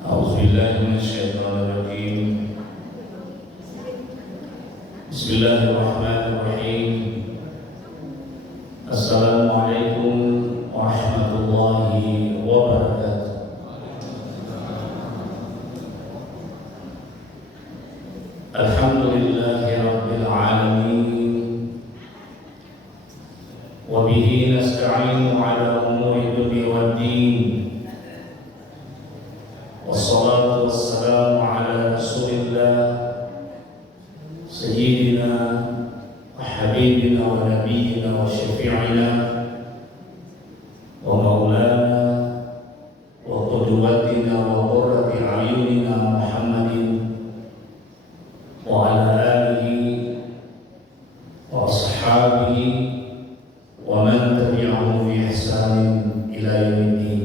أعوذ بالله من الشيطان الرجيم. بسم الله الرحمن الرحيم. السلام عليكم ورحمة الله وبركاته. الحمد لله رب العالمين، وبه نستعين على أمور الدنيا والدين، والصلاة والسلام على رسول الله سيدنا وحبيبنا ونبينا وشفيعنا ومولانا وقدوتنا وقرة أعيننا محمد وعلى آله وأصحابه ومن تبعهم بإحسان إلى يوم الدين.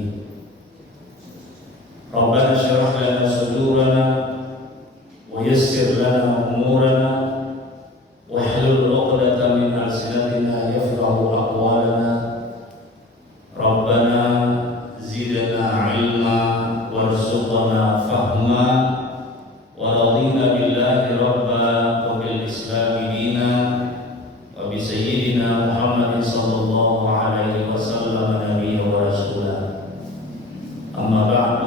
ربنا اشرح لنا صدورنا ويسر لنا أمورنا واحلل عقدة من ألسنتنا يفقهوا أقوالنا. ربنا زدنا علما وارزقنا فهما ورضينا بالله ربا وبالإسلام دينا وبسيدنا محمد صلى الله عليه وسلم نبيا ورسولا. أما بعد،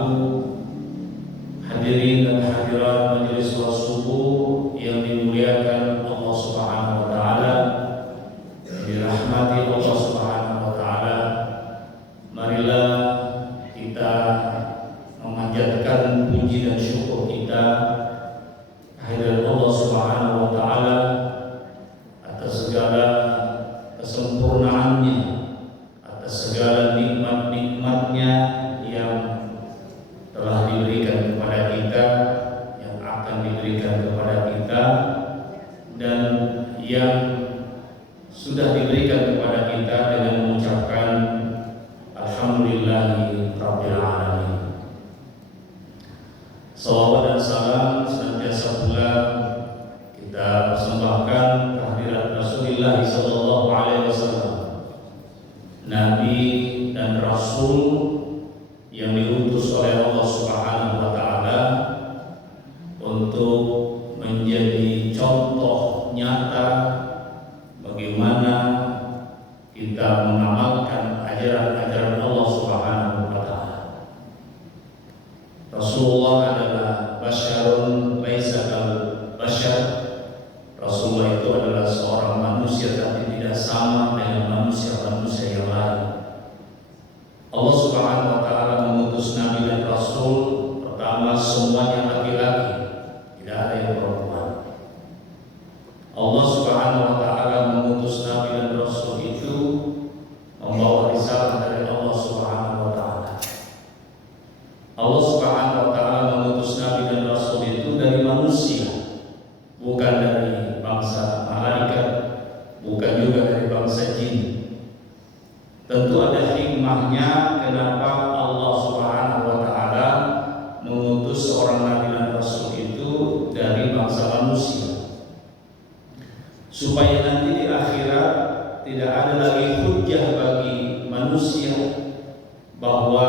hadirin dan hadirat majelis subuh yang dimuliakan Allah Subhanahu wa taala, dirahmati Allah Subhanahu wa taala, marilah kita memanjatkan puji dan syukur kita kehadirat Allah Subhanahu wa taala atas segala kesempurnaannya, atas segala nikmat-nikmatnya yang telah diberikan kepada kita, yang akan diberikan kepada kita, dan yang sudah diberikan kepada kita dengan mengucapkan Alhamdulillahi Rabbil Alamin. Salawat dan salam senantiasa pula kita persembahkan kehadirat Rasulullah sallallahu alaihi wasallam, Nabi dan Rasul yang diutus oleh Allah Subhanahu wa taala untuk menjadi contoh nyata bagaimana kita mengamalkan ajaran-ajaran Allah Subhanahu wa taala. Rasulullah adalah basyarun laisa kal basyar. Rasulullah itu adalah seorang manusia tapi tidak sama dengan manusia-manusia yang lain. Allah Subhanahu wa taala mengutus nabi dan rasul pertama semuanya laki-laki, tidak ada yang perempuan. Allah Subhanahu wa taala mengutus nabi dan rasul itu membawa risalah dari Allah Subhanahu wa taala. Allah Subhanahu wa taala mengutus nabi dan rasul itu dari manusia, bukan dari bangsa malaikat, bukan juga dari bangsa jin. Tentu ada hikmahnya kenapa Allah Subhanahu wa taala mengutus seorang nabi dan rasul itu dari bangsa manusia, supaya nanti di akhirat tidak ada lagi hujjah bagi manusia bahwa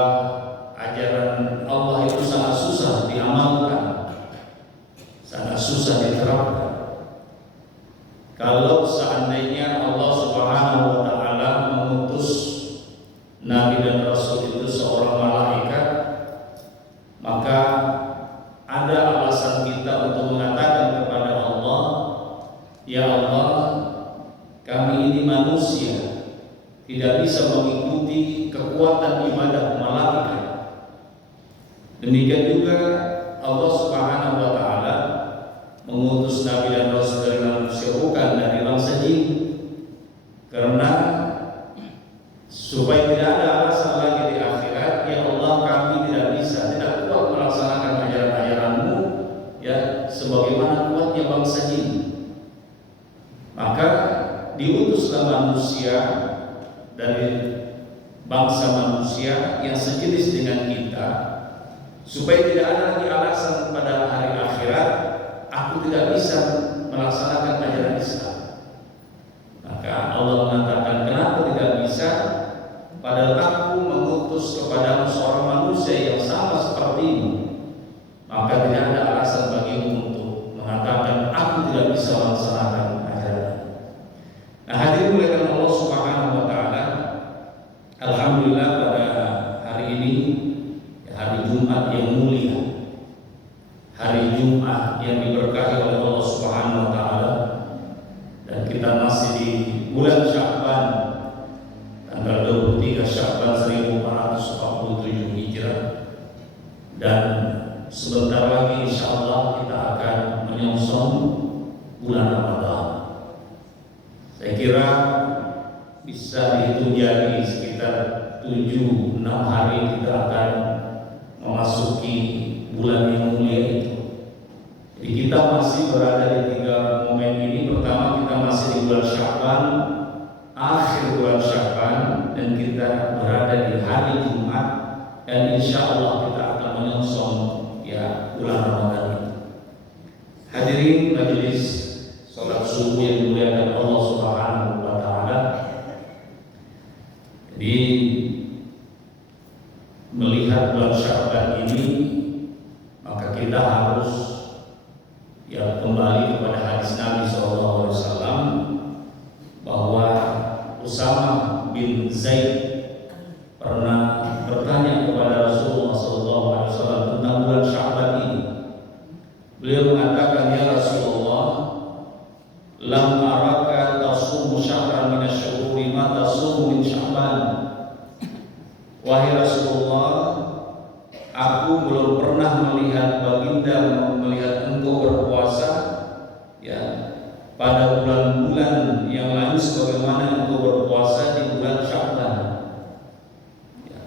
ajaran Allah itu sangat susah diamalkan, sangat susah diterapkan. Kalau seandainya Allah Subhanahu wa taala mengutus nabi dan rasul itu seorang malaikat, maka ada alasan kita untuk mengatakan kepada Allah, ya Allah, kami ini manusia, tidak bisa mengikuti kekuatan ibadah malaikat. Demikian juga Allah Subhanahu wa taala mengutus nabi dan rasul dari manusia, bukan dari bangsa jin, karena supaya tidak ada alasan lagi di akhirat, ya Allah kami tidak bisa, tidak kuat melaksanakan ajaran-ajaran-Mu ya sebagaimana kuatnya bangsa jin. Maka diutuslah manusia dari bangsa manusia yang sejenis dengan kita, supaya tidak ada lagi alasan pada hari akhirat aku tidak bisa melaksanakan ajaran Islam. Maka Allah mengatakan, kenapa tidak bisa? Padahal aku mengutus kepadamu seorang manusia yang sama sepertimu, mulia, hari Jumat yang diberkahi oleh Allah Subhanahu wa taala, dan kita masih di bulan Sya'ban, tanggal 23 Sya'ban 1447 Hijrah, dan sebentar lagi insyaallah kita akan menyongsong bulan Ramadan. Saya kira bisa dihitung jari sekitar 7-6 hari kita akan memasuki bulan yang mulia itu. Jadi kita masih berada di 3 momen ini. Pertama, kita masih di bulan Sya'ban, akhir bulan Sya'ban, dan kita berada di hari Jumat, dan insya Allah kita akan menyongsong bulan Ramadan itu. Hadirin majelis salat subuh yang dimuliakan Allah Subhanahu wa taala. Jadi melihat bulan Sya'ban ini, maka kita harus kembali kepada hadis Nabi SAW bahwa Usama bin Zaid pernah bertanya kepada Rasulullah SAW tentang bulan Sya'ban ini. Beliau mengatakan, ya Rasulullah, lam araka tasumu syahran min asy-syuhuri ma tasumu min Sya'ban. Wahai Rasulullah, aku belum pernah melihat baginda melihat engkau berpuasa pada bulan-bulan yang lain sebagaimana engkau berpuasa di bulan Sya'ban.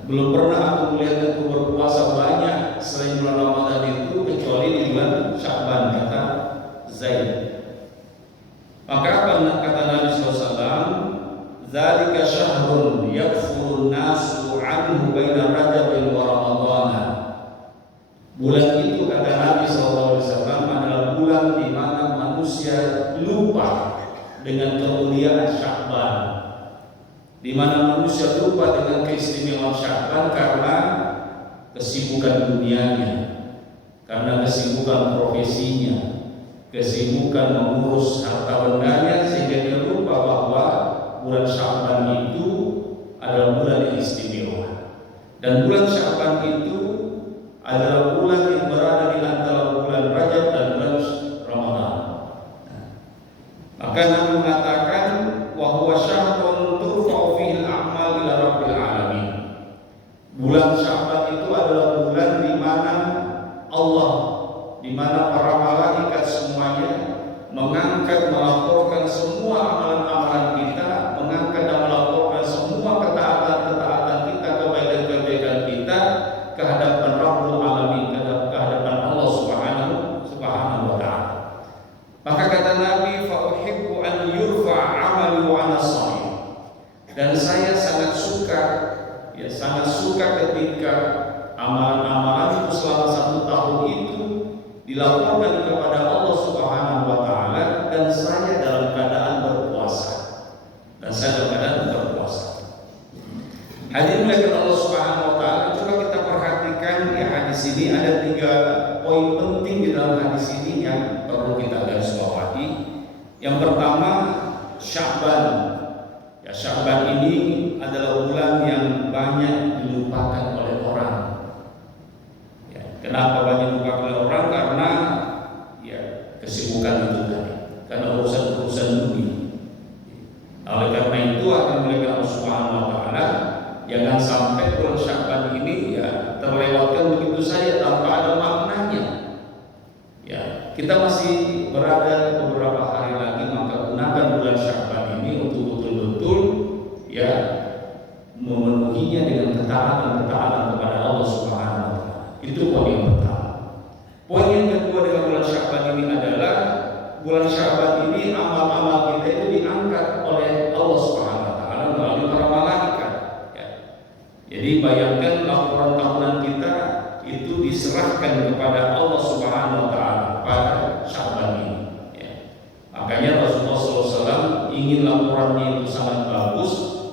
Belum pernah aku melihat engkau berpuasa banyak selain bulan Ramadan itu kecuali di bulan Sya'ban, kata Zaid. Maka apa kata Nabi SAW? Dzalika syahrun yakfurun nasu anhu baina Rajab wa Ramadhan. Bulan itu kata Nabi SAW adalah bulan di mana manusia lupa dengan kemuliaan Sya'ban, di mana manusia lupa dengan keistimewaan Sya'ban karena kesibukan dunianya, karena kesibukan profesinya, kesibukan mengurus harta bendanya, sehingga dia lupa bahwa bulan Sya'ban itu adalah bulan yang istimewa. Dan bulan Sya'ban itu adalah bulan yang berada di antara bulan Rajab dan bulan Ramadan. Maka Nabi mengatakan wa huwa syahrun turfa'u fihi al-a'mal ila rabbil alamin. Bulan Sya'ban itu adalah bulan di mana Allah, di mana para malaikat semuanya mengangkat, melaporkan semua amalan-amalan kita, mengangkat dan melaporkan semua ketaatan-ketaatan kita, kebaikan-kebaikan kita ke hadapan Rabbul Alamin, ke hadapan Allah Subhanahu wa ta'ala. Maka kata Nabi, fa uhibbu an yurfa 'amali wa ana shaim. Dan saya sangat suka ketika amalan-amalan itu selama 1 tahun itu dilaporkan kepada Allah Subhanahu wa taala, dan saya dalam keadaan berpuasa. Hadirin oleh Allah Subhanahu wa taala, coba kita perhatikan hadis ini ada 3 poin penting di dalam hadis ini yang perlu kita garis bawahi. Yang pertama, Sya'ban. Sya'ban ini adalah bulan yang banyak dilupakan oleh orang. Kenapa banyak dilupakan oleh orang? Karena kesibukan itu tadi, karena urusan dunia. Oleh karena itu akan melihat Allah Subhanahu wa taala, jangan sampai bulan Sya'ban ini terlewatkan begitu saja tanpa ada maknanya. Kita masih berada beberapa hari lagi, maka gunakan bulan Sya'ban ini untuk betul-betul memenuhinya dengan ketaatan kepada Allah Subhanahu wa taala. Itu poin yang pertama. Poin yang kedua dengan bulan Sya'ban ini adalah bulan Sya'ban ini amal-amal kita itu diangkat oleh Allah Subhanahu wa taala melalui para malaikat. Jadi bayangkan laporan tahunan kita itu diserahkan kepada Allah Subhanahu wa taala pada Sya'ban ini. Makanya Rasulullah SAW ingin laporannya itu sangat bagus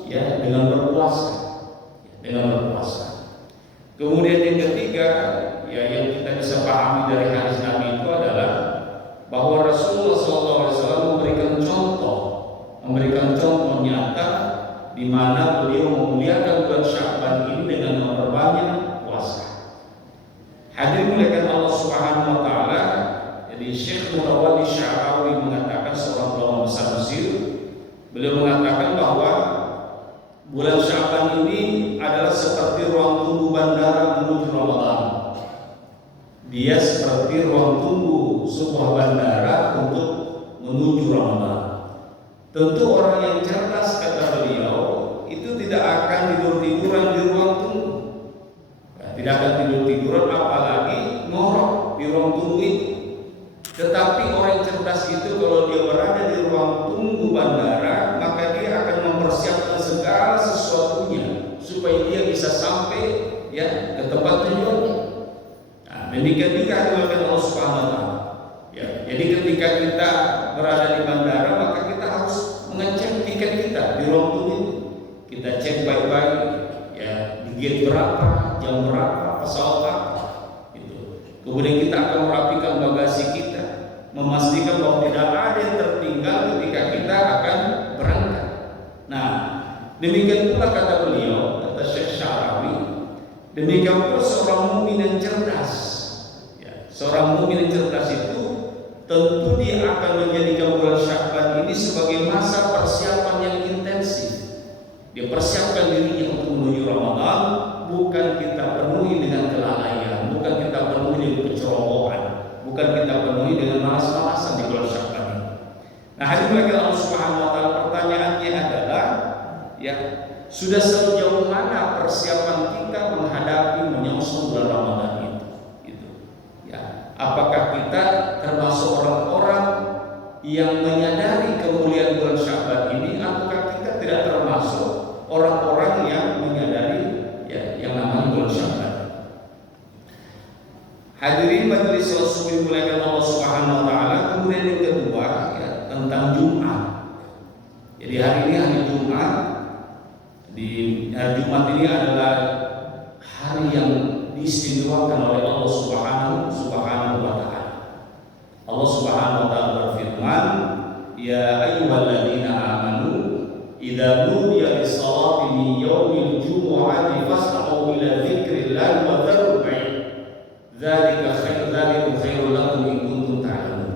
dengan berpuasa. Kemudian yang ketiga, yang kita bisa pahami dari hadis Nabi itu adalah bahwa Rasulullah SAW memberikan contoh nyata di mana beliau memuliakan bulan Sya'ban ini dengan memperbanyak puasa. Hadirin muliakan Allah Subhanahu wa taala, jadi Syekh Mutawalli Sya'rawi mengatakan, seorang ulama besar Mesir, beliau mengatakan bahwa bulan Sya'ban ini adalah seperti ruang tunggu bandara menuju Ramadan. Dia seperti ruang tunggu sebuah bandara untuk menuju Ramadan. Tentu orang yang cerdas, kata beliau, itu tidak akan tidur-tiduran di ruang tunggu. Tidak akan tidur-tiduran, apalagi ngorok di ruang tunggu itu. Tetapi orang yang cerdas itu kalau dia berada di ruang tunggu bandara, maka dia akan mempersiapkan segala sesuatunya supaya dia bisa sampai ke tempat tujuannya. Nah, demikian juga dilakukan Allah Subhanahu wa taala. Jadi ketika kita berada di bandara, maka kita harus mengecek tiket kita di ruang tunggu itu. Kita cek baik-baik, di gate berapa, jam berapa, pesawat apa, gitu. Kemudian kita akan merapikan bagasi kita, memastikan bahwa tidak ada yang tertinggal ketika kita akan berangkat. Nah, demikian pula kata beliau, kata Syekh Sya'rawi, demikian pula seorang mukmin yang cerdas. Seorang mukmin yang cerdas itu tentu dia akan menjadikan bulan Sya'ban ini sebagai masa persiapan yang intensif. Dia persiapkan dirinya untuk menuju Ramadan, bukan kita penuhi dengan kelalaian, bukan kita penuhi dengan kecerobohan, bukan kita penuhi dengan malas-malasan di bulan Sya'ban ini. Nah, hadirin Allah Subhanahu wa taala, pertanyaannya adalah, sudah sejauh mana persiapan kita menghadapi menyongsong bulan Ramadan itu? Apakah kita termasuk orang-orang yang menyadari kemuliaan bulan Sya'ban ini, ataukah kita tidak termasuk orang-orang yang menyadari yang namanya bulan Sya'ban? Hadirin majelis Rasul dimuliakan Allah Subhanahu wa taala. Kemudian yang kedua, tentang Jumat. Jadi hari ini hari Jumat. Di hari Jumat ini adalah hari yang diistimewakan oleh Allah Subhanahu wa taala. Allah Subhanahu wa taala berfirman, "Ya ayyuhalladzina amanu idza nudiya lis-salati min yaumil jumu'ati fas'au ila dzikrillahi wa dzarul bai'a. Dzalika khairul lakum in kuntum ta'lamun."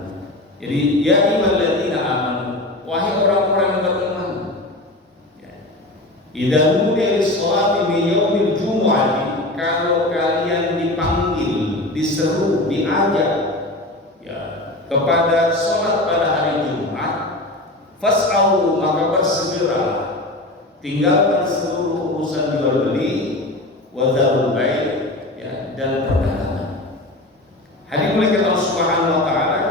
Jadi, ya ayyuhalladzina amanu, wahai orang-orang yang beriman, idza nudiya lis-salati min yaumil jumu'ati, kalau kalian dipanggil, diseru, diajak kepada sholat pada hari Jumat, fas'au, maka bersegera, tinggalkan seluruh urusan jual beli, wa dzarul bai', dan perdagangan. Hadirin muliakan Allah Subhanahu wa taala.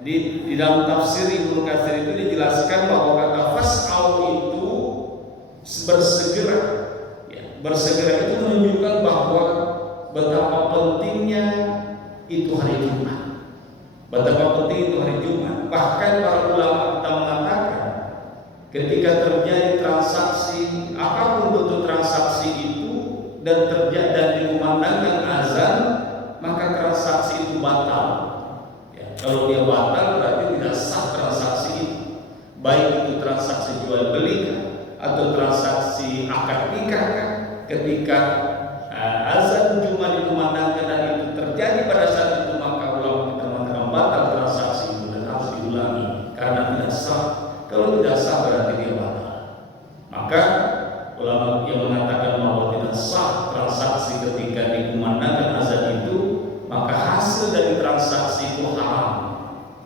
Jadi di dalam tafsir Ibnu Katsir itu dijelaskan bahwa kata fas'au itu bersegera. Bersegera itu menunjukkan bahwa betapa pentingnya itu hari Jumat. Betapa penting itu hari Jumat. Bahkan para ulama kita mengatakan, ketika terjadi transaksi, apapun bentuk transaksi itu, dan terjadi dan dikumandangkan azan, maka transaksi itu batal. Kalau dia batal, berarti tidak sah transaksi itu. Baik itu transaksi jual beli atau transaksi akad nikah. Ketika azan Jumat dikumandangkan dan itu terjadi pada saat itu, maka ulama kita mengatakan batal transaksi itu dan harus diulangi karena tidak sah. Kalau tidak sah berarti dia batal. Maka ulama yang mengatakan bahwa tidak sah transaksi ketika dikumandangkan azan itu, maka hasil dari transaksi itu haram.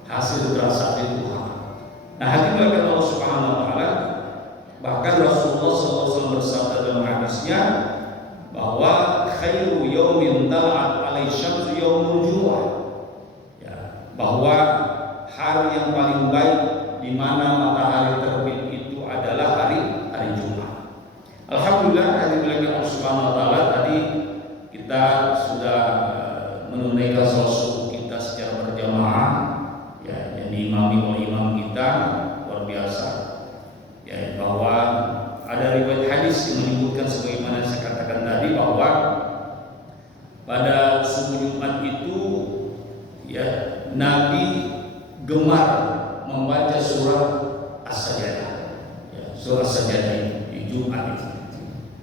Hasil transaksi itu haram. Nah, hadirin Allah Subhanahu wa taala, bahkan Rasulullah SAW bersabda dalam hadisnya bahwa khairu yaumin tala'at alaihi syamsu yaumul jumu'ah, bahwa hari yang paling baik di mana matahari terbit itu adalah hari Jumat. Alhamdulillah, hadirin Allah Subhanahu wa taala, tadi kita sudah menunaikan sholat subuh kita secara berjamaah, yang diimami oleh imam kita, luar biasa. Bahwa ada riwayat hadis yang menyebutkan sebagaimana saya katakan tadi, bahwa pada subuh Jumat itu Nabi gemar membaca surat As-Sajdah, surat As-Sajdah di Jumat itu.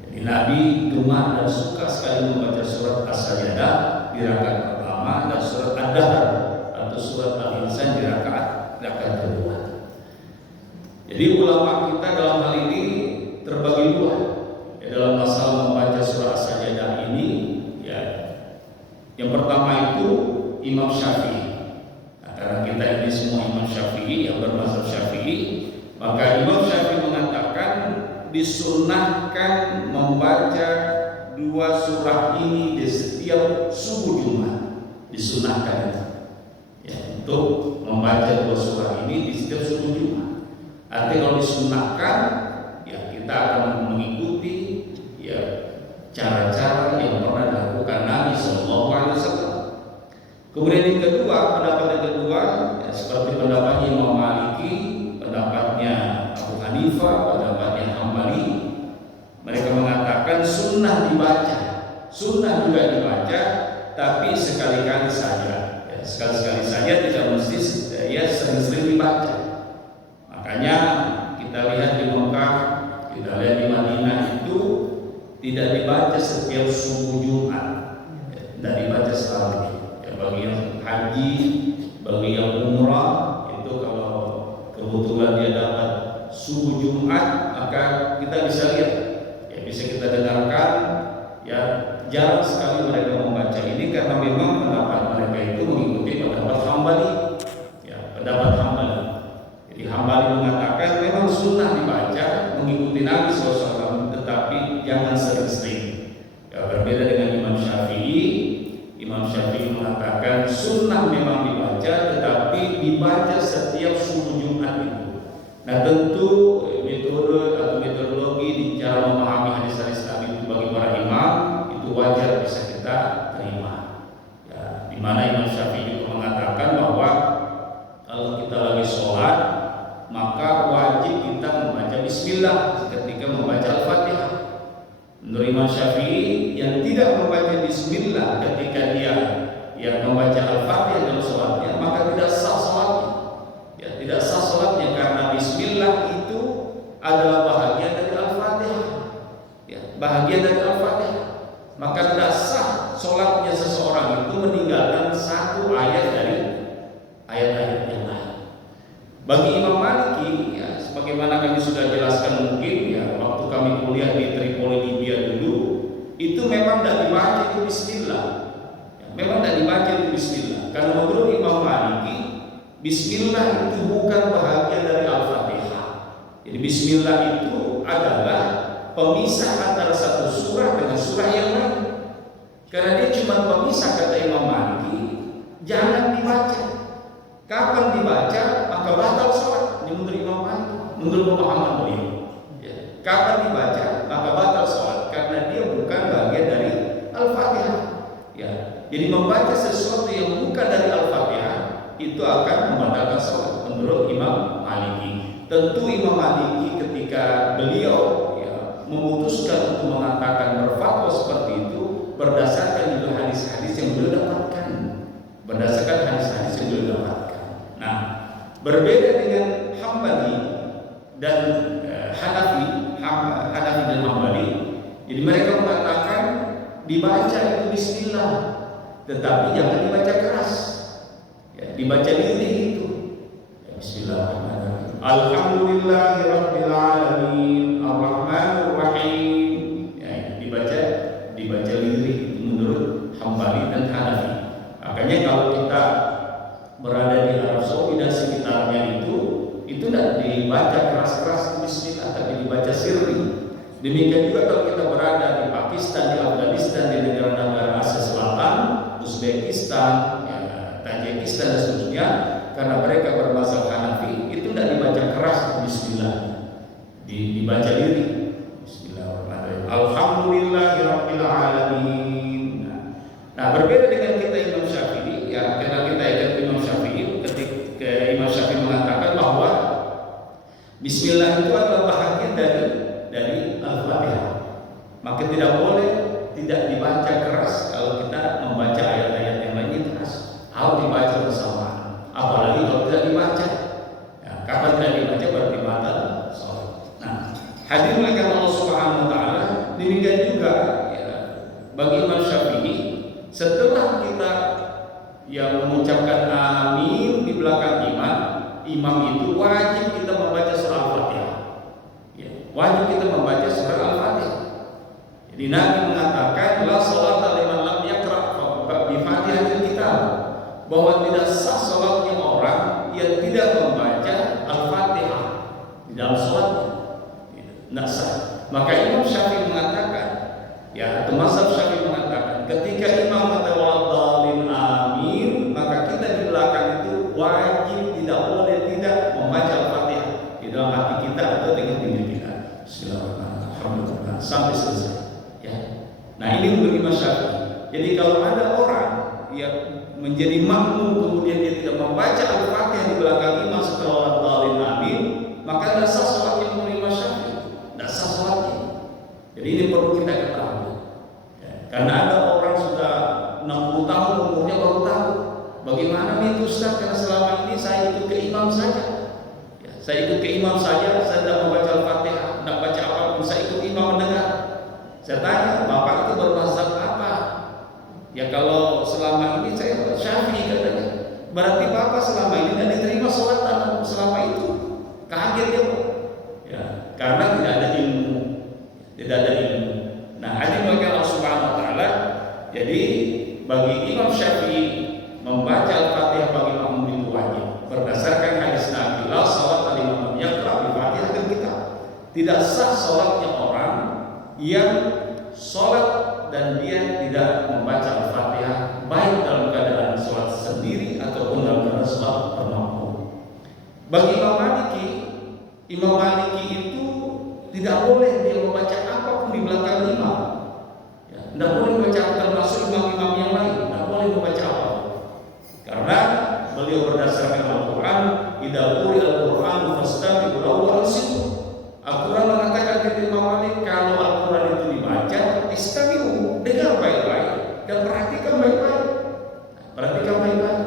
Jadi Nabi gemar dan suka sekali membaca surat As-Sajdah di rakaat surat Ad-Dahr atau surat Al-Insan di rakaat kedua. Jadi ulama kita dalam hal ini terbagi dua dalam masalah membaca surah As-Sajdah ini. Ya, yang pertama itu Imam Syafi'i. Nah, karena kita ini semua Imam Syafi'i yang bermazhab Syafi'i, maka Imam Syafi'i mengatakan disunnahkan membaca dua surah ini di setiap subuh Jumat. Disunnahkan itu, ya, untuk membaca dua surah ini di setiap subuh Jumat. Artinya kalau disunnahkan, ya kita akan mengikuti ya cara-cara yang pernah dilakukan Nabi SAW. Kemudian yang kedua, pendapat yang kedua, ya, seperti pendapatnya Imam Maliki, pendapatnya Abu Hanifah, pendapatnya Hambali, mereka mengatakan sunnah dibaca, sunnah juga dibaca, tapi sekali-kali saja, ya, sekali-sekali saja, tidak mesti ya sering-sering dibaca. Makanya kita lihat di Mekah, kita lihat di Madinah itu tidak dibaca setiap subuh Jumat, ya, tidak dibaca selalu. Ya, bagi yang haji, bagi yang umrah itu kalau kebetulan dia dapat subuh Jumat, maka kita bisa lihat, ya bisa kita dengarkan. Ya jarang sekali mereka membaca ini karena memang pendapat mereka itu mengikuti pendapat Hambali, ya pendapat Hambali. Jadi Hambali mengatakan memang sunnah dibaca mengikuti Nabi SAW, tetapi jangan sering-sering. Ya, berbeda dengan Imam Syafi'i. Imam Syafi'i mengatakan sunnah memang dibaca, tetapi dibaca setiap subuh Jumat itu. Nah tentu metode atau metodologi di cara memahami hadis-hadis Nabi itu bagi para imam itu wajar bisa kita terima. Ya, di mana Imam Syafi'i juga mengatakan bahwa kalau kita lagi sholat, maka wajib kita membaca Bismillah ketika membaca Al-Fatihah. Menurut Imam Syafi'i, yang tidak membaca Bismillah ketika dia membaca Al-Fatihah dalam sholatnya, maka tidak sah sholatnya. Ya, tidak sah sholatnya karena Bismillah itu adalah bahagian dari Al-Fatihah. Ya, bahagian dari Al-Fatihah. Maka tidak sah sholatnya seseorang itu meninggalkan satu ayat dari ayat-ayat yang lain. Bagi Imam Maliki, ya, sebagaimana kami sudah jelaskan mungkin ya waktu kami kuliah di Tripoli Libya dulu, itu memang tidak dibaca itu Bismillah. Ya, memang tidak dibaca itu Bismillah. Karena menurut Imam Maliki, Bismillah itu bukan bahagian dari Al-Fatihah. Jadi Bismillah itu adalah pemisah antara satu surah dengan surah yang lain. Karena dia cuma pemisah, kata Imam Maliki, jangan dibaca. Kapan dibaca maka batal sholat. Ini menurut Imam Maliki, menurut pemahaman beliau. Ya. Kapan dibaca maka batal sholat karena dia bukan bagian dari Al-Fatihah. Ya. Jadi membaca sesuatu yang bukan dari Al-Fatihah itu akan membatalkan sholat menurut Imam Maliki. Tentu Imam Maliki ketika beliau memutuskan untuk mengatakan berfatwa seperti itu berdasarkan juga hadis-hadis yang beliau dapatkan, berdasarkan hadis-hadis yang beliau dapatkan. Nah, berbeda dengan Hambali dan Hanafi dan Hambali. Jadi mereka mengatakan dibaca itu Bismillah, tetapi jangan dibaca keras. Ya, dibaca lirih itu. Ya, Bismillahirrahmanirrahim. Alhamdulillahirabbil alamin, arrahmanir rahim. Ya, dibaca lirih itu menurut Hambali dan Hanafi. Makanya kalau kita berada di Arab Saudi dan sekitarnya itu tidak dibaca keras-keras Bismillah, tapi dibaca sirri. Demikian juga kalau kita berada di Pakistan, di Afghanistan, di negara-negara Asia Selatan, Uzbekistan, ya, Tajikistan dan seterusnya, karena mereka bermazhab Hanafi, itu tidak dibaca keras Bismillah, dibaca lirih. Bismillahirrahmanirrahim. Alhamdulillahirabbil alamin. Nah, berbeda dengan kita Imam Syafi'i, ya, karena kita ikut Imam Syafi'i, ketika Imam Syafi'i mengatakan bahwa Bismillah itu adalah bahagian dari Al-Fatihah. Maka tidak boleh tidak dibaca keras kalau kita membaca ayat-ayat yang lainnya keras. Harus dibaca bersamaan. Apalagi kalau tidak dibaca. Ya, kapan tidak dibaca berarti batal sholat. Nah, hadirin oleh Allah Subhanahu Wa Taala, demikian juga ya, bagi Imam Syafi'i, setelah kita yang mengucapkan amin di belakang imam itu wajib kita membaca surah Al-Fatihah. Ya, wajib kita membaca surah Al-Fatihah. Jadi Nabi mengatakan la sholata liman lam yaqra bi Fatihatil kitab, bahwa tidak sah salatnya orang yang tidak membaca Al-Fatihah di dalam salatnya. Tidak sah. Maka Imam Syafi'i mengatakan, ya, atau mazhab Syafi'i mengatakan, ketika imam mengatakan amin, maka kita di belakang itu wajib tidak boleh tidak membaca Al-Fatihah di dalam hati kita atau dengan diri kita. Bismillahirrahmanirrahim sampai selesai. Ya. Nah, ini untuk Imam Syafi'i. Jadi kalau ada orang yang menjadi makmum kemudian dia tidak membaca Al-Fatihah di belakang imam setelah orang amin, maka tidak sah salatnya menurut Imam Syafi'i. Tidak sah salatnya. Jadi ini perlu kita ketahui. Ya. Karena ada orang sudah 60 tahun umurnya baru tahu bagaimana itu Ustaz, karena selama ini saya ikut ke imam saja. Ya, saya ikut ke imam saja, saya tidak membaca Al-Fatihah, tidak baca apapun, saya ikut imam mendengar. Saya tanya, Bapak itu bermazhab apa? Ya kalau selama ini saya Syafi'i katanya. Berarti Bapak selama ini tidak diterima sholat selama itu. Kaget dia, ya, karena tidak ada ilmu. Tidak ada ilmu. Nah, hadis Allah Subhanahu wa taala. Jadi bagi Imam Syafi'i membaca Al-Fatihah bagi makmum itu wajib. Berdasarkan hadis Nabi, la sholata liman lam yaqra bi Fatihatil kitab. Tidak sah sholatnya orang yang sholat dan dia tidak membaca Al-Fatihah, baik dalam keadaan sholat sendiri ataupun dalam keadaan sholat bermakmum. Bagi Imam Maliki itu tidak boleh dia membaca apapun di belakang imam. Ya, tidak boleh membaca, termasuk imam-imam yang lain, tidak boleh membaca apapun. Karena beliau berdasarkan Al-Quran, idza quri'a al-Qur'an fastami'u lahu wa ansitu. Al-Quran mengatakan kepada Imam Malik, kalau Al-Quran itu dibaca, istami'u, dengar baik-baik dan perhatikan baik-baik. Perhatikan baik-baik.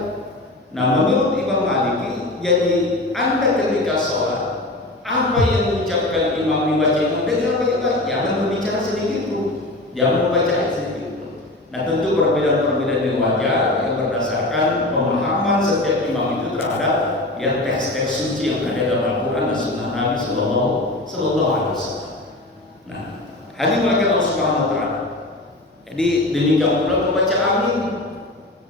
Nah, menurut Imam Maliki, jadi Anda ketika sholat, apa yang diucapkan imam membaca itu dengar baik-baik, jangan berbicara sedikit pun, jangan membaca sedikit pun. Nah, tentu perbedaan-perbedaan yang wajar yang berdasarkan pemahaman setiap imam itu terhadap ya teks-teks suci yang ada dalam Al-Quran dan Sunnah Nabi Sallallahu Alaihi Wasallam. Nah, hadis mereka Allah Subhanahu Wa Taala. Jadi demikian pula membaca amin.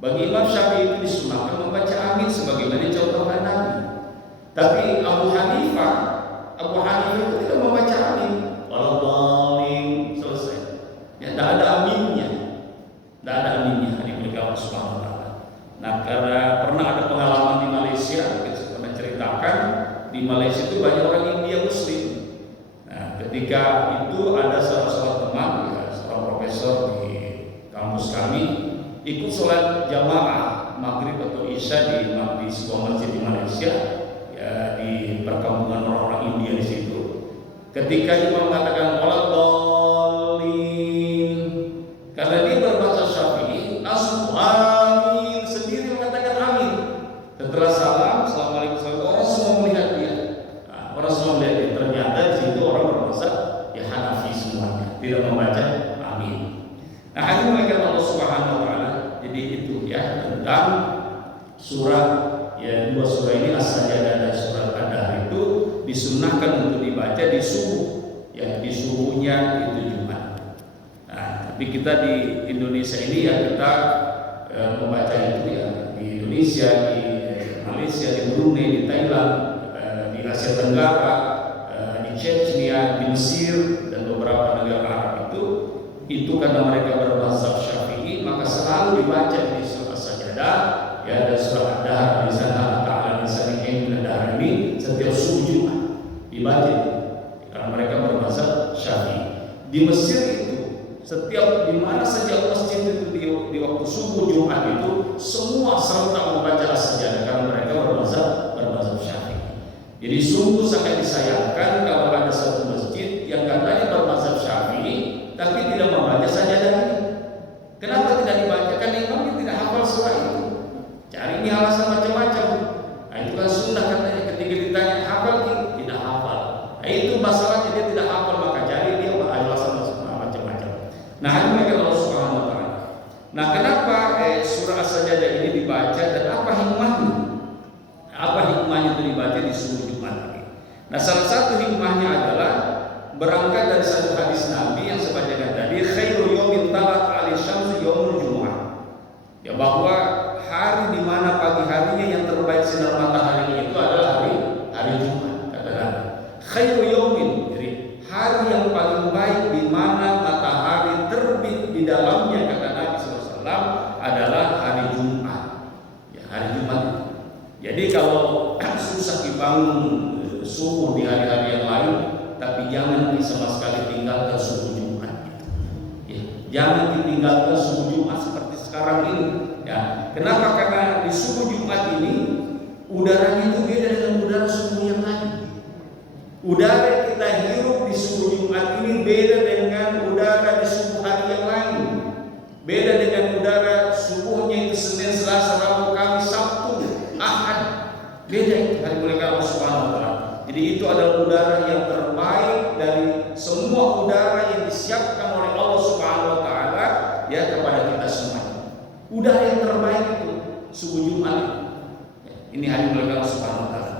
Bagi Imam Syafi'i itu disunahkan membaca amin sebagaimana contohkan Nabi. Tapi Abu Hanifah itu tidak membaca amin. Waladhdallin, selesai. Ya, tidak ada aminnya. Tidak ada aminnya hadis mereka Allah Subhanahu Wa Taala. Nah, karena pernah ada pengalaman di Malaysia, kita pernah ceritakan di Malaysia itu banyak orang India Muslim. Nah, ketika itu ada salah teman, ya, seorang profesor di kampus kami ikut sholat jamaah maghrib atau isya di sebuah masjid di Malaysia, ya, di perkampungan orang-orang India di situ. Ketika imam mengatakan waladhdallin, karena dia berbahasa Syafi'i, langsung amin sendiri mengatakan amin. Setelah salam, assalamualaikum, orang semua melihat dia. Nah, orang semua melihat dia. Ternyata di situ orang berbahasa ya Hanafi semuanya, tidak membaca amin. Nah, hadis mereka Allah Subhanahu Wa Taala. Jadi itu ya tentang surah, ya, dua surah ini As-Sajdah dan surah Ad-Dahr itu disunnahkan untuk dibaca di subuh, ya, di subuhnya itu Jumat. Nah, tapi kita di Indonesia ini ya kita membaca itu ya di Indonesia, di Malaysia, di Brunei, di Thailand, di Asia Tenggara, di Chechnya, di Mesir dan beberapa negara Arab itu karena mereka bermazhab Syafi'i, maka selalu dibaca di surah As-Sajdah, ya, dan surah Ad-Dahr di sana Ta'ala Nisani'in Ad-Dahr ini setiap subuh Jumat dibaca karena mereka bermazhab Syafi'i. Di Mesir itu setiap di mana saja masjid itu di waktu subuh Jumat itu semua serentak membaca As-Sajdah karena mereka bermazhab Syafi'i. Jadi sungguh sangat disayangkan kalau ada satu masjid yang katanya bermazhab Syafi'i tapi tidak membaca sajadah ini. Kenapa tidak dibaca? Karena imamnya tidak hafal surah itu. Cari ini alasan macam-macam. Nah, itu kan sunnah katanya. Ketika ditanya hafal, tidak hafal. Nah, itu masalahnya, dia tidak hafal, maka cari dia alasan macam-macam. Nah, ini mereka Allah Subhanahu Wa Taala. Nah, kenapa surah As-Sajdah ini dibaca dibaca dan apa hikmahnya? Apa hikmahnya itu dibaca di subuh Jumat ini? Nah, salah satu hikmahnya adalah berangkat dari satu hadis Nabi yang saya bacakan tadi, khairu yaumin talat alaihi syamsu yaumul jumu'ah. Ya, bahwa hari di mana pagi harinya yang terbaik sinar matahari itu adalah hari Jumat, kata Nabi. Khairu yaumin, jadi hari yang paling baik di mana matahari terbit di dalamnya, kata Nabi SAW, adalah hari Jumat. Ya, hari Jumat. Jadi kalau susah dibangun subuh di hari-hari yang lain, tapi jangan sama sekali tinggalkan subuh Jumat. Ya, jangan ditinggalkan subuh Jumat seperti sekarang ini. Ya, kenapa? Karena di subuh Jumat ini udaranya itu beda dengan udara subuh yang lain. Udara yang kita hirup di subuh Jumat ini beda dengan udara di subuh hari yang lain. Beda dengan udara subuhnya itu Senin, Selasa, Rabu, Kamis, Sabtu, Ahad. Beda itu hari mulai Allah Subhanahu wa Ta'ala. Jadi itu adalah udara yang terbaik dari semua udara yang disiapkan oleh Allah Subhanahu wa Ta'ala ya kepada kita semua. Udara yang terbaik itu subuh Jumat. Ini hari mulai Allah Subhanahu wa Ta'ala.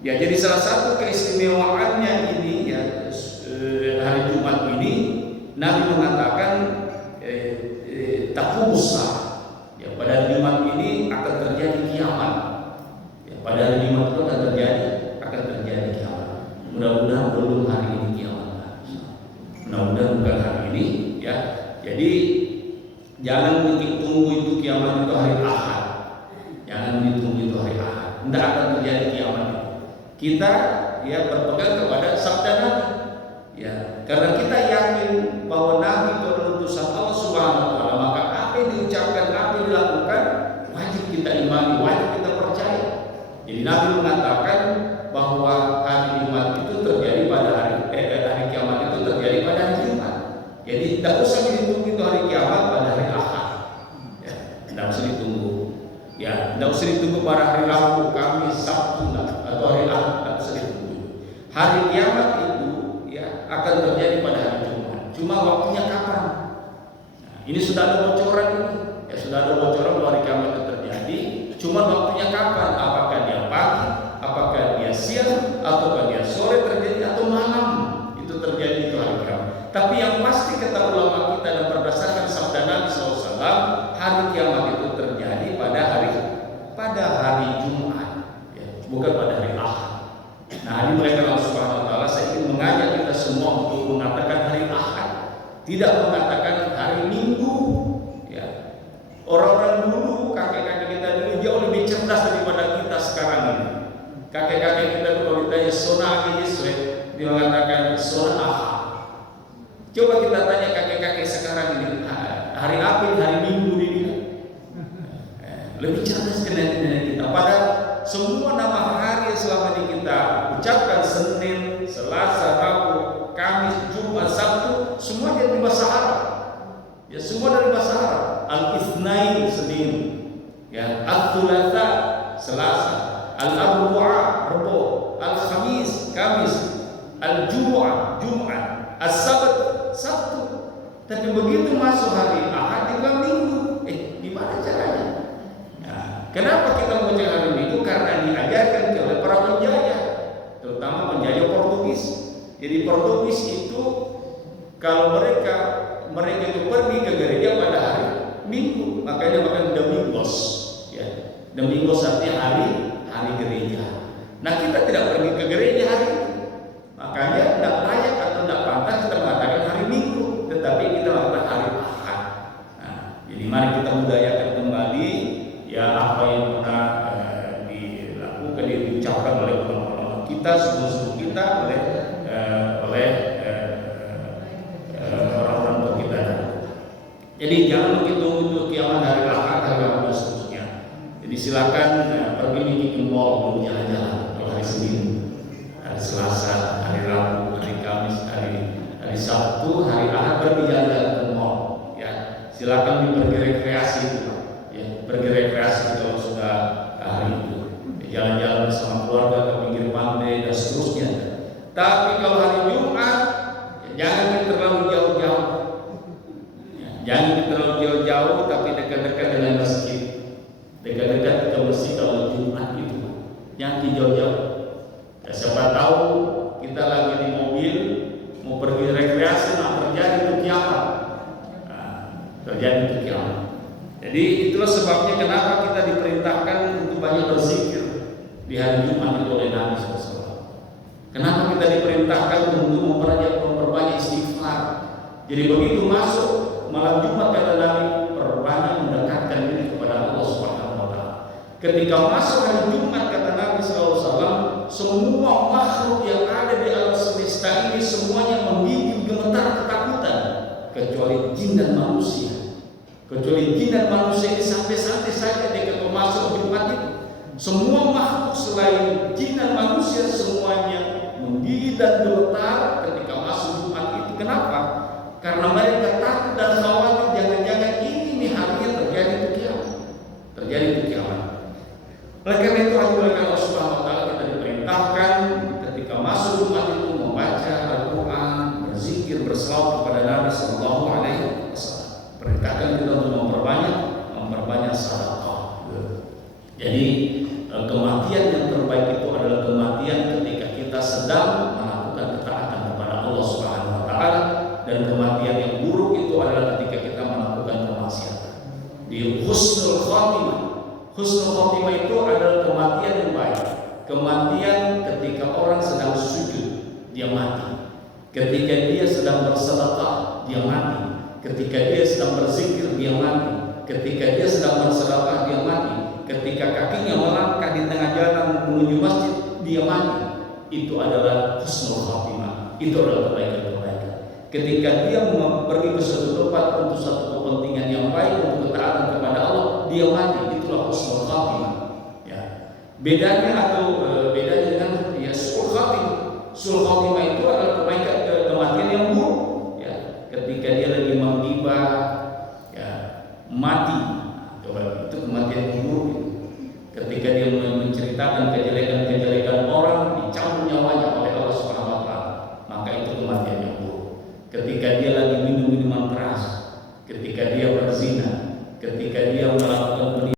Ya, jadi salah satu keistimewaannya ini ya hari Jumat ini Nabi mengatakan taqumus. Ya, pada hari Jumat ini akan terjadi kiamat. Ya, pada hari Jumat itu akan terjadi kiamat. Mudah-mudahan belum hari ini kiamat. Mudah-mudahan bukan hari ini ya. Jadi jangan ditunggu itu kiamat itu hari Ahad. Jangan ditunggu itu hari Ahad. Tidak akan terjadi kiamat itu. Kita ya berpegang kepada sabda Nabi. Ya, karena kita yakin bahwa Nabi itu adalah utusan Allah Subhanahu wa Ta'ala, maka apa yang diucapkan, apa yang dilakukan wajib kita imani, wajib kita percaya. Jadi Nabi mengatakan bahwa hari Jumat itu terjadi pada hari kiamat itu terjadi pada hari Jumat. Jadi tidak usah ditunggu itu hari kiamat pada hari Ahad. Ya, tidak usah ditunggu. Ya, tidak usah ditunggu pada hari Rabu, Kamis, Sabtu atau hari Ahad, tidak usah ditunggu. Hari kiamat itu ya akan terjadi pada hari Jumat. Cuma waktunya kapan? Nah, ini sudah ada bocoran ini. Ya, sudah ada bocoran bahwa hari kiamat itu terjadi. Cuma waktunya kapan? Apakah dia pagi? Apakah dia siang? Ataukah dia sore terjadi atau malam? Itu terjadi itu hari kiamat. Tapi yang pasti kata ulama kita dan berdasarkan sabda Nabi SAW, hari kiamat itu terjadi pada hari Jumat, ya, bukan pada hari Ahad. Nah, ini mereka Allah Subhanahu wa Ta'ala, saya ingin mengajak kita semua untuk mengatakan hari Ahad, tidak mengatakan hari Minggu. Ya. Orang-orang dulu, kakek-kakek kita dulu jauh lebih cerdas daripada kita sekarang ini. Kakek-kakek kita dulu kalau ditanya sona agi Yeswe, dia mengatakan sona Ahad. Coba kita tanya kakek-kakek sekarang ini, hari apa ini? Hari Minggu ini? Lebih cerdas dari kita. Padahal semua nama hari yang selama ini kita ucapkan, Senin, Selasa, Rabu, Kamis, Jumat, Sabtu, semua dari bahasa Arab. Ya, semua dari bahasa Arab. Al-Itsnain Senin, ya, Al-Thulatsa Selasa, Al-Arbu'a Rabu, Al-Khamis Kamis, Al-Jumu'ah Jumat, As-Sabt Sabtu. Tapi begitu masuk hari Ahad dibilang Minggu. Gimana caranya? Kenapa kita membaca hari Minggu? Karena diajarkan oleh para penjajah, terutama penjajah Portugis. Jadi Portugis itu kalau mereka itu pergi ke gereja pada hari Minggu, makanya makan Domingos. Ya, Domingos artinya hari gereja. Nah, kita tidak pergi ke gereja hari itu, makanya tidak layak atau tidak pantas kita mengatakan hari Minggu, tetapi kita mengatakan hari Ahad. Nah, jadi mari kita budayakan kembali ya apa yang pernah dilakukan, diucapkan oleh ulama-ulama kita, suku-suku kita, oleh orang-orang tua kita. Jadi jangan begitu untuk kiamat hari Ahad, hari Rabu dan seterusnya. Jadi silakan pergi ke mall, mau jalan-jalan. Kalau hari Senin, hari Selasa, hari Rabu, hari Kamis, hari Sabtu, hari Ahad pergi jalan-jalan ke mall. Ya, silakan pergi rekreasi itu. Pergi rekreasi kalau sudah hari itu, jalan-jalan bersama keluarga ke pinggir pantai dan seterusnya. Tapi kalau hari Jumat, ya jangan terlalu jauh-jauh. Ya, jangan terlalu jauh-jauh, tapi dekat-dekat dengan masjid. dekat-dekat ke masjid kalau Jumat itu, yang jauh-jauh. Ya, siapa tahu kita lagi di mobil mau pergi rekreasi, terjadi itu kiamat. Terjadi itu kiamat. Jadi itulah sebabnya kenapa kita diperintahkan untuk banyak berzikir di hari Jumat itu oleh Nabi SAW. Kenapa kita diperintahkan untuk memperbanyak istighfar. Jadi begitu masuk malam Jumat kata Nabi, perbanyak mendekatkan diri kepada Allah Subhanahu wa taala. Ketika masuk hari Jumat kata Nabi SAW, semua makhluk yang ada di alam semesta ini semuanya menggigil gemetar ketakutan, kecuali jin dan manusia. Kecuali jin dan manusia ini sampai-sampai saja ketika masuk Jumat itu, semua makhluk selain jin dan manusia semuanya menggigil dan gemetar ketika masuk Jumat itu. Kenapa? Karena mereka takut dan khawatir jangan-jangan ini harinya terjadi itu kiamat. Terjadi itu kiamat. Oleh karena itu Allah Subhanahu wa taala kita diperintahkan ketika masuk Jumat itu membaca Al-Qur'an, berzikir, berselawat kepada Nabi sallallahu alaihi wasallam. Perintahkan kita untuk memperbanyak sedekah. Jadi kematian yang terbaik itu adalah kematian ketika kita sedang melakukan ketaatan kepada Allah Subhanahu wa taala, dan kematian yang buruk itu adalah ketika kita melakukan kemaksiatan. Di husnul khatimah. Husnul khatimah itu adalah kematian yang baik. Kematian ketika orang sedang sujud, dia mati. Ketika dia sedang bersedekah, dia mati. Ketika dia sedang berzikir, dia mati. Ketika dia sedang bersedekah, dia mati. Ketika kakinya melangkah di tengah jalan menuju masjid, dia mati. Itu adalah husnul khatimah. Itu adalah kebaikan-kebaikan. Ketika dia pergi ke suatu tempat untuk satu kepentingan yang baik, untuk ketaatan kepada Allah, dia mati. Itulah husnul khatimah. Ya. Bedanya dengan su'ul khatimah. Su'ul khatimah itu adalah kematian yang buruk. Ya. Ketika dia lagi menggibah, ya, mati. Coba itu kematian yang buruk. Ketika dia menceritakan kejelekan